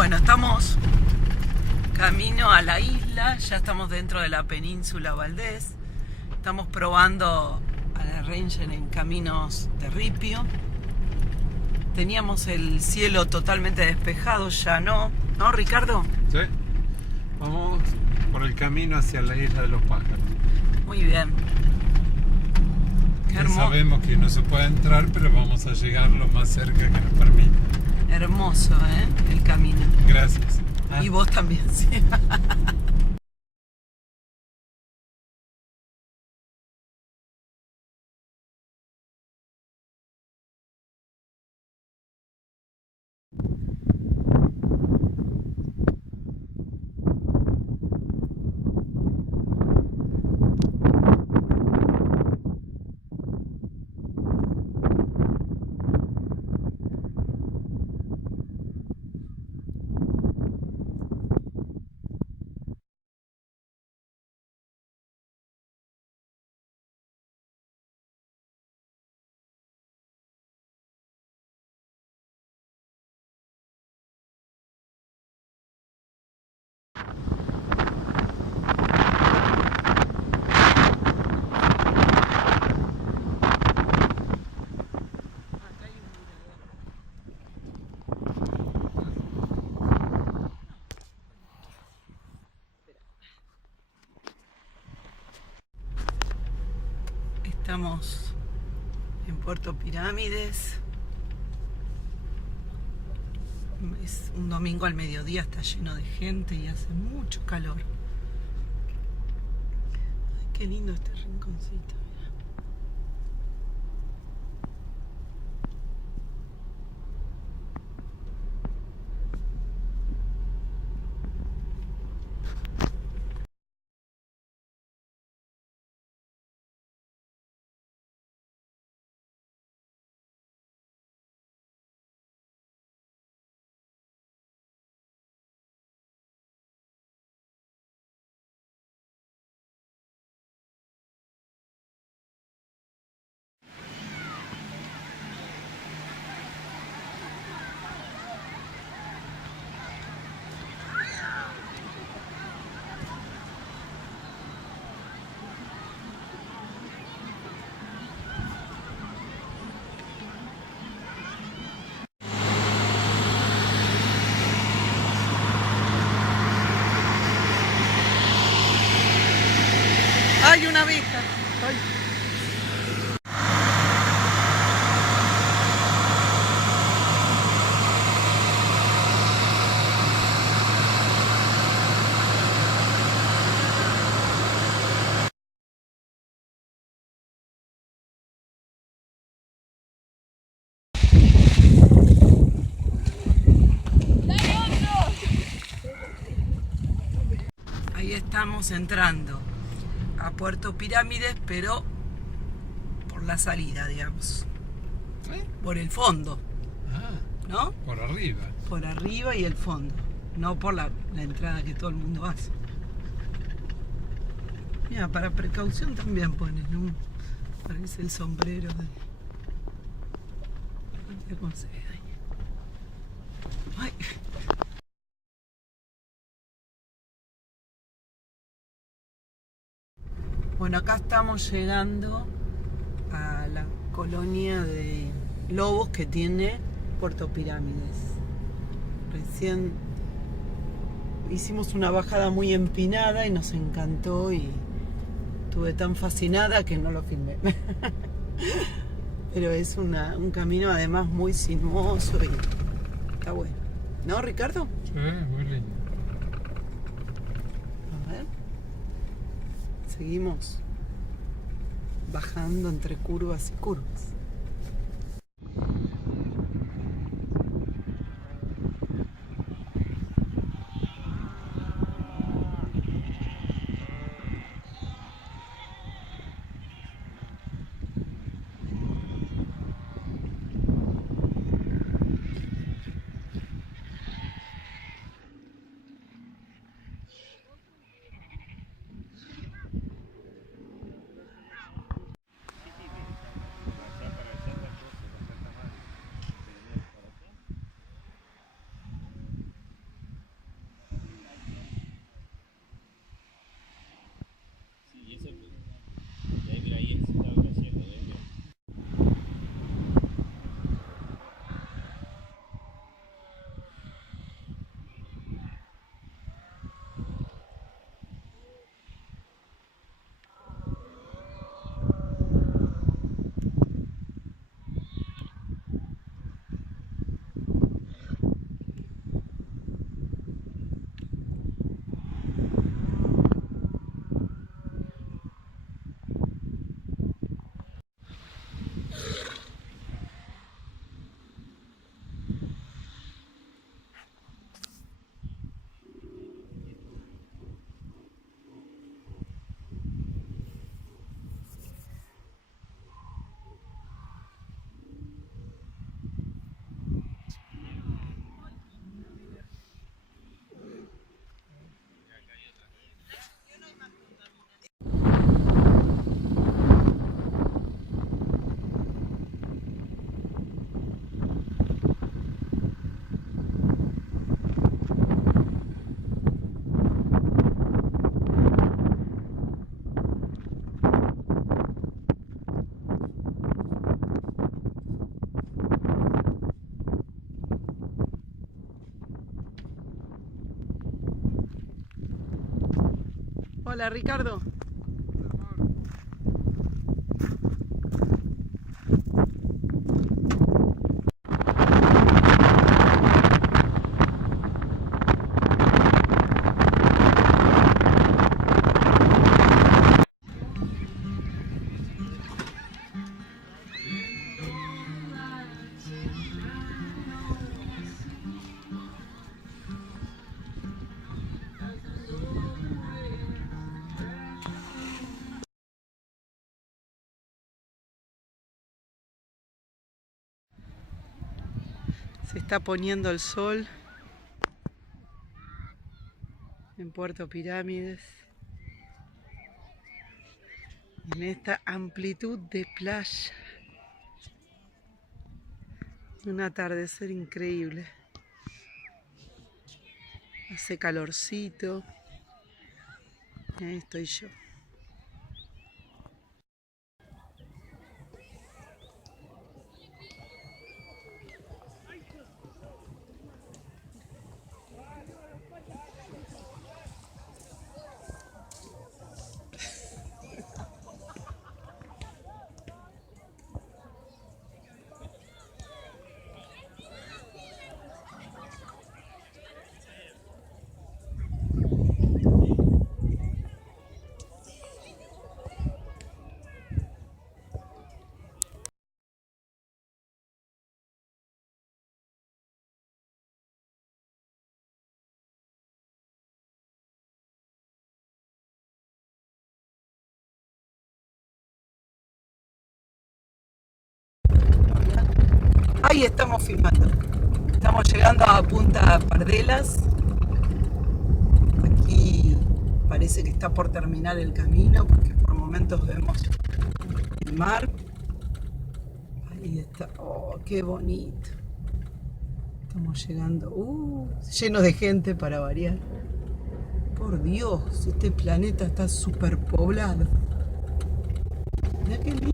Bueno, estamos camino a la isla, ya estamos dentro de la península Valdés. Estamos probando a la Ranger en caminos de ripio. Teníamos el cielo totalmente despejado, ya no. ¿No, Ricardo? Sí. Vamos por el camino hacia la isla de los pájaros. Muy bien. Qué hermoso. Sabemos que no se puede entrar, pero vamos a llegar lo más cerca que nos permita. Hermoso, el camino. Gracias. Y vos también, sí. Estamos en Puerto Pirámides. Es un domingo al mediodía, está lleno de gente y hace mucho calor. Ay, qué lindo este rinconcito, mira. ¡Ay, una abeja! ¡Ay! Ahí estamos entrando a Puerto Pirámides, pero por la salida, digamos. Por el fondo, ¿no? Por arriba. Por arriba y el fondo, no por la entrada que todo el mundo hace. Mira, para precaución también ponen, ¿no? Parece el sombrero de... ¿Cómo se ve ahí? ¡Ay! Bueno, acá estamos llegando a la colonia de lobos que tiene Puerto Pirámides. Recién hicimos una bajada muy empinada y nos encantó y estuve tan fascinada que no lo filmé. Pero es un camino además muy sinuoso y está bueno. ¿No, Ricardo? Sí, muy lindo. A ver. Seguimos bajando entre curvas y curvas. Hola, Ricardo. Se está poniendo el sol en Puerto Pirámides, en esta amplitud de playa. Un atardecer increíble. Hace calorcito. Ahí estoy yo. Ahí estamos filmando. Estamos llegando a Punta Pardelas. Aquí parece que está por terminar el camino porque por momentos vemos el mar. Ahí está. Oh, qué bonito. Estamos llegando. Lleno de gente para variar. Por Dios, este planeta está súper poblado. Mirá qué lindo.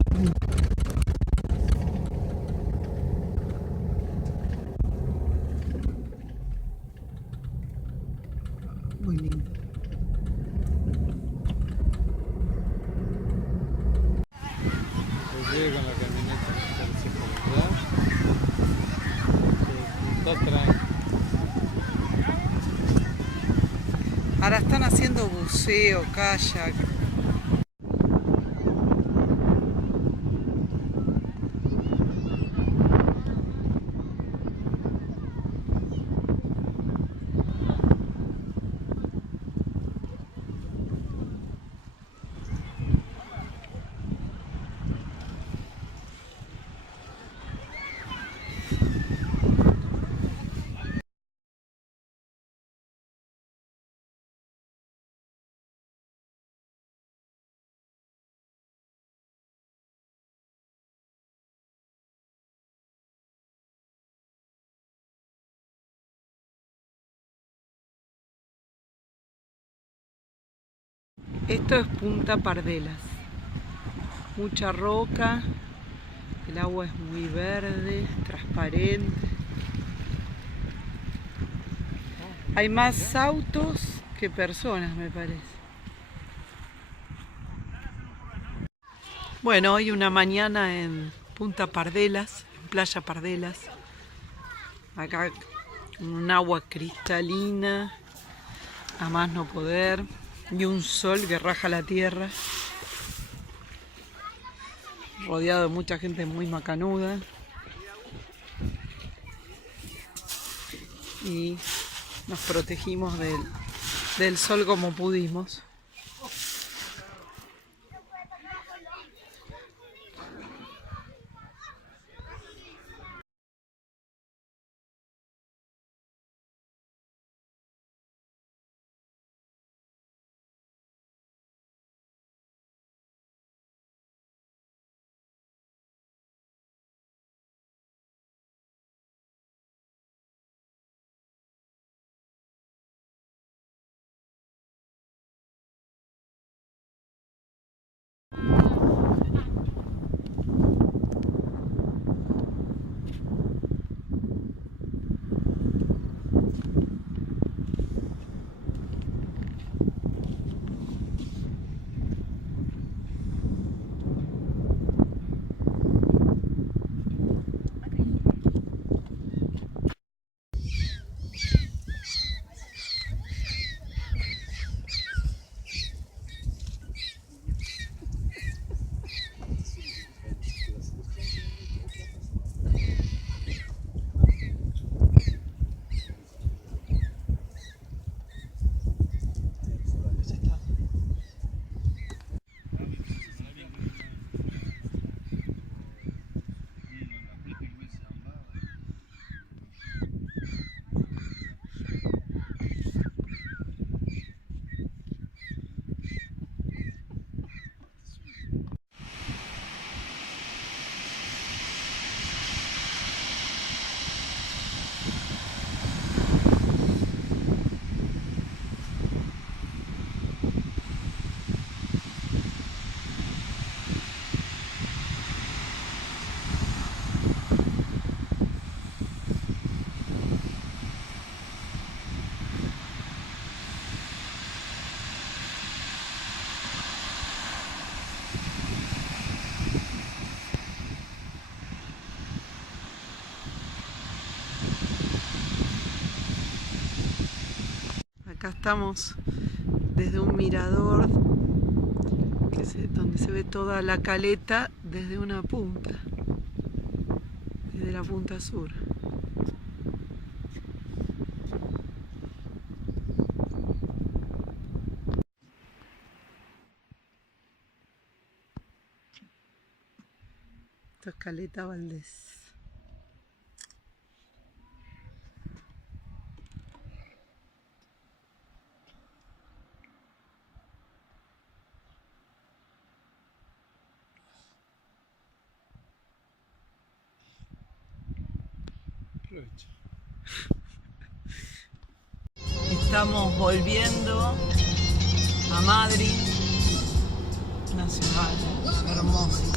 Muy lindo. Llegué con la camioneta por allá. Ahora están haciendo buceo, kayak. Esto es Punta Pardelas. Mucha roca, el agua es muy verde, transparente. Hay más autos que personas, me parece. Bueno, hoy una mañana en Punta Pardelas, en Playa Pardelas. Acá un agua cristalina, a más no poder, y un sol que raja la tierra. Rodeado de mucha gente muy macanuda. Y nos protegimos del sol como pudimos. Acá estamos desde un mirador donde se ve toda la caleta desde una punta, desde la punta sur. Esto es Caleta Valdés. Aprovecha. Estamos volviendo a Madrid, una ciudad hermosa.